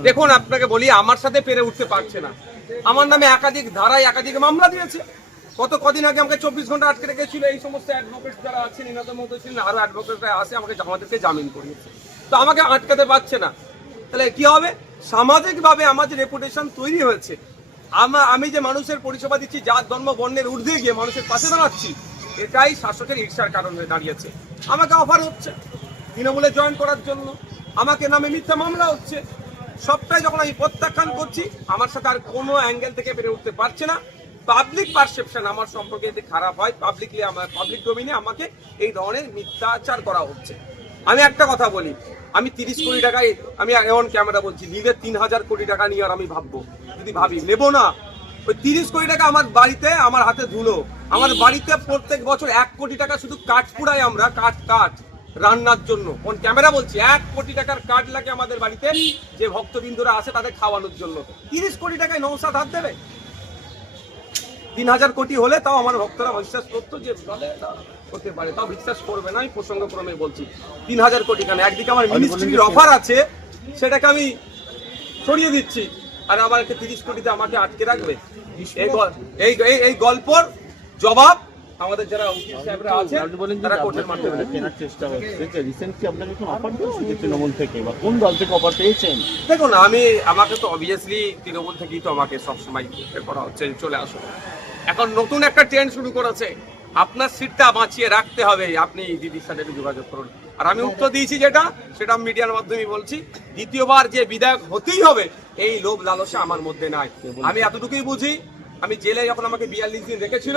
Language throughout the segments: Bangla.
দেখুন, আপনাকে বলি, আমার সাথে পেরে উঠতে পারছে না। আমার নামে একাধিক ধারায় একাধিক মামলা দিয়েছে। কত কদিন আগে আমাকে চব্বিশ ঘণ্টা আটকে রেখেছিল। এই সমস্ত অ্যাডভোকেট যারা আছেন, ইনাদের মতো ছিলেন, আরও অ্যাডভোকেটরা আসে আমাকে আমাদেরকে জামিন করিয়েছে। তো আমাকে আটকাতে পারছে না। তাহলে কি হবে? সামাজিকভাবে আমার যে রেপুটেশন তৈরি হয়েছে, আমা- যে মানুষের পরিষেবা দিচ্ছি যার ধর্ম, বর্ণের ঊর্ধ্বে গিয়ে মানুষের পাশে দাঁড়াচ্ছি, এটাই শাসকের ঈর্ষার কারণ হয়ে দাঁড়িয়েছে। আমাকে অফার হচ্ছে, তৃণমূলে জয়েন করার জন্য। আমাকে নামে মিথ্যা মামলা হচ্ছে। সবটাই যখন আমি প্রত্যাখ্যান করছি, আমার সাথে আর কোনো অ্যাঙ্গেল থেকে বেড়ে উঠতে পারছে না। পাবলিক পারসেপশন আমার সম্পর্কে যদি খারাপ হয় পাবলিকলি আমার পাবলিক ডোমিনে আমাকে এই ধরনের মিথ্যাচার করা হচ্ছে। আমি একটা কথা বলি, আমি তিরিশ কোটি টাকায়, আমি এমন ক্যামেরা বলছি নিজের তিন হাজার কোটি টাকা নিয়ে আর আমি ভাববো, যদি ভাবি। নেব না। ওই তিরিশ কোটি টাকা আমার বাড়িতে, আমার হাতে ধুলো। আমার বাড়িতে প্রত্যেক বছর এক কোটি টাকা শুধু কাঠ পুড়াই আমরা, কাঠ কাঠ। রান্নার জন্য। কোন ক্যামেরা বলছি এক কোটি টাকার কার্ড লাগে আমাদের বাড়িতে যে ভক্তবিন্দুরা আসে তাদের খাওয়ানোর জন্য। তিরিশ কোটি টাকায় নৌসাদ হাত দেবে? তিন হাজার কোটি হলে তাও আমার ভক্তরা বিশ্বাস করতো যে হতে পারে। তাও বিশ্বাস করবে না আমি প্রসঙ্গক্রমে বলছি। তিন হাজার কোটি কেন? একদিকে আমার মিনিস্ট্রির অফার আছে সেটাকে আমি সরিয়ে দিচ্ছি। আর আমাকে তিরিশ কোটিতে আমাকে আটকে রাখবে? এই এই- এই গল্পর জবাব আমাদের যারা উকিল সাহেবরা আছে আপনি বলেন যে তারা কোর্টের মাধ্যমে কেনার চেষ্টা হচ্ছে। যে রিসেন্টলি আপনাকে কোনো অফার দেওয়া হয়েছে তৃণমূল থেকে বা কোন দল থেকে অফার পেয়েছেন? দেখুন আমি আমাকে তো অবভিয়াসলি তৃণমূল থেকেই তো আমাকে সবসময় করা হচ্ছে চলে আসো। এখন নতুন একটা ট্রেন্ড শুরু করেছে। আপনার সিটটা বাঁচিয়ে রাখতে হবে। আপনি দিদির সাথে একটু যোগাযোগ করুন। আর আমি উত্তর দিয়েছি যেটা সেটা আমি মিডিয়ার মাধ্যমে বলছি। দ্বিতীয়বার যে বিধায়ক হতেই হবে এই লোভ লালসা আমার মধ্যে নাই। আমি এতটুকুই বুঝি। আমি জেলে যখন আমাকে বিয়াল্লিশ দিন রেখেছিল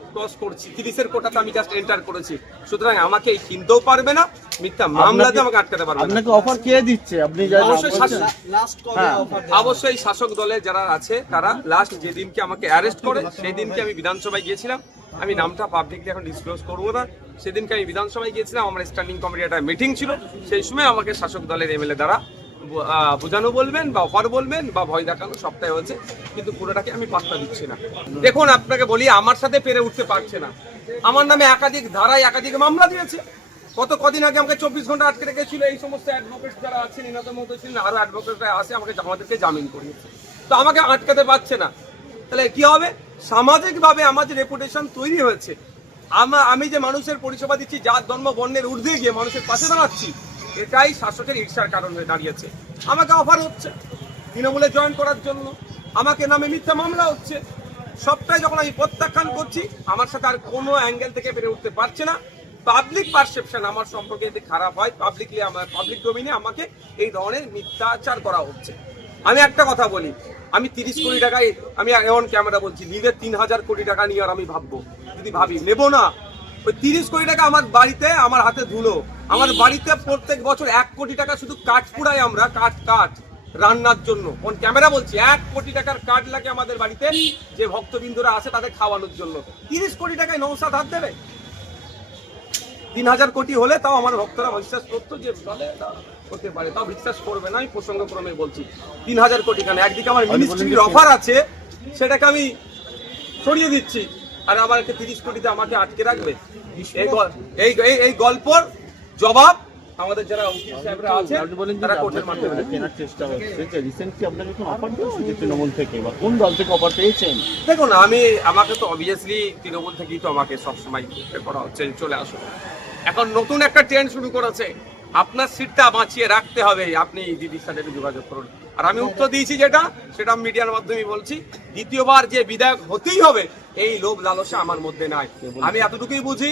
ক্রস করছি তিরিশের কোটাতে আমি জাস্ট এন্টার করেছি। সুতরাং আমাকে এই কিনতেও পারবে না মিথ্যা মামলাতে আমাকে আটকাতে পারবে আপনাকে অফার কে দিচ্ছে? আপনি অবশ্যই শাসক- হ্যাঁ। অবশ্যই শাসক দলে যারা আছে তারা লাস্ট যেদিনকে আমাকে অ্যারেস্ট করে সেই দিনকে আমি বিধানসভায় গিয়েছিলাম। আমি নামটা পাবলিকলি এখন ডিসক্লোজ করব না। সেদিনকে আমি বিধানসভায় গিয়েছিলাম আমার স্ট্যান্ডিং কমিটি একটা মিটিং ছিল। সেই সময় আমাকে শাসক দলের এমএলএ দ্বারা বোঝানো বলবেন বা অফার বলবেন বা ভয় দেখানো সবটাই হয়েছে, কিন্তু পুরোটাকে আমি পাত্তা দিচ্ছি না। দেখুন, আপনাকে বলি, আমার সাথে পেরে উঠতে পারছে না। আমার নামে একাধিক ধারায় একাধিক মামলা দিয়েছে। কত কদিন আগে আমাকে চব্বিশ ঘণ্টা আটকে রেখেছিল এই সমস্ত অ্যাডভোকেট যারা আছেন, ইনাদের মতো ছিলেন, আরও অ্যাডভোকেটরা আসে আমাকে আমাদেরকে জামিন করিয়েছে। তো আমাকে আটকাতে পারছে না। তাহলে কি হবে? সামাজিকভাবে আমার যে রেপুটেশন তৈরি হয়েছে, আমা- আমি যে মানুষের পরিষেবা দিচ্ছি, যার ধর্ম বর্ণের ঊর্ধ্বে গিয়ে মানুষের পাশে দাঁড়াচ্ছি এটাই শাসকের ঈর্ষার কারণ হয়ে দাঁড়িয়েছে। আমাকে অফার হচ্ছে তৃণমূলে জয়েন করার জন্য। আমাকে নামে মিথ্যা মামলা হচ্ছে। সবটাই যখন আমি প্রত্যাখ্যান করছি, আমার সাথে আর কোনো অ্যাঙ্গেল থেকে বেড়ে উঠতে পারছে না। পাবলিক পারসেপশন আমার সম্পর্কে যদি খারাপ হয় পাবলিকলি আমার পাবলিক ডোমিনে আমাকে এই ধরনের মিথ্যাচার করা হচ্ছে। আমি একটা কথা বলি, আমি তিরিশ কোটি টাকায়, আমি এমন ক্যামেরা বলছি নিজের তিন হাজার কোটি টাকা নিয়ে আর আমি ভাববো। যদি ভাবি, নেব না। ওই তিরিশ কোটি টাকা আমার বাড়িতে, আমার হাতে ধুলো। আমার বাড়িতে প্রত্যেক বছর এক কোটি টাকা শুধু কাঠ পুড়াই আমরা কাঠ কাঠ রান্নার জন্য। কোন ক্যামেরা বলছি এক কোটি টাকার কাঠ লাগে আমাদের বাড়িতে যে ভক্তবিন্দুরা আসে তাদের খাওয়ানোর জন্য। তিরিশ কোটি টাকায় নৌসাদ হাত দেবে? তিন হাজার কোটি হলে তাও আমার ভক্তরা বিশ্বাস করতো যে বলে হতে পারে। তাও বিশ্বাস করবে না আমি প্রসঙ্গক্রমে বলছি। তিন হাজার কোটি কেন? একদিকে আমার মিনিস্ট্রির অফার আছে সেটাকে আমি সরিয়ে দিচ্ছি। আর আমাকে তিরিশ কোটিতে আমাকে আটকে রাখবে। এই গল- এই এই- এই গল্পর জবাব আমাদের যারা উকিল সাহেবরা আছে যে তারা কোর্টের মাধ্যমে। কেনার চেষ্টা হচ্ছে। যে রিসেন্টলি আপনাকে কোনো অফার দেওয়া হয়েছে তৃণমূল থেকে বা কোন দল থেকে অফার পেয়েছেন? দেখুন আমি আমাকে তো অবভিয়াসলি তৃণমূল থেকেই তো আমাকে সবসময় করা হচ্ছে চলে আসো এখন নতুন একটা ট্রেন্ড শুরু করেছে। আপনার সিটটা বাঁচিয়ে রাখতে হবে। আপনি দিদির সাথে একটু যোগাযোগ করুন। আর আমি উত্তর দিয়েছি যেটা সেটা আমি মিডিয়ার মাধ্যমে বলছি। দ্বিতীয়বার যে বিধায়ক হতেই হবে এই লোভ লালসা আমার মধ্যে নাই। আমি এতটুকুই বুঝি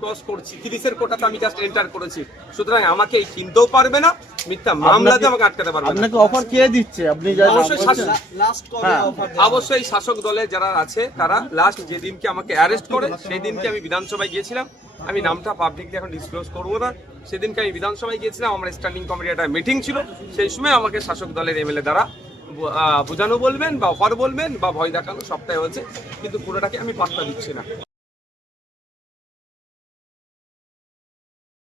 ক্রস করছি তিরিশের কোটাতে আমি জাস্ট এন্টার করেছি। সুতরাং আমাকে কিনতেও পারবে না মিথ্যা মামলাতে আমাকে আটকাতে পারবে না। আপনাকে অফার কে দিচ্ছে? আপনি অবশ্যই শাসক- হ্যাঁ। অবশ্যই শাসক দলে যারা আছে তারা লাস্ট যেদিনকে আমাকে অ্যারেস্ট করে সেই দিনকে আমি বিধানসভায় গিয়েছিলাম। আমি নামটা পাবলিকলি এখন ডিসক্লোজ করব না। সেদিনকে আমি বিধানসভায় গিয়েছিলাম আমার স্ট্যান্ডিং কমিটি একটা মিটিং ছিল। সেই সময় আমাকে শাসক দলের এমএলএ দ্বারা বোঝানো বলবেন বা অফার বলবেন বা ভয় দেখানো সবটাই হচ্ছে কিন্তু পুরোটাকে আমি পাত্তা দিচ্ছি না।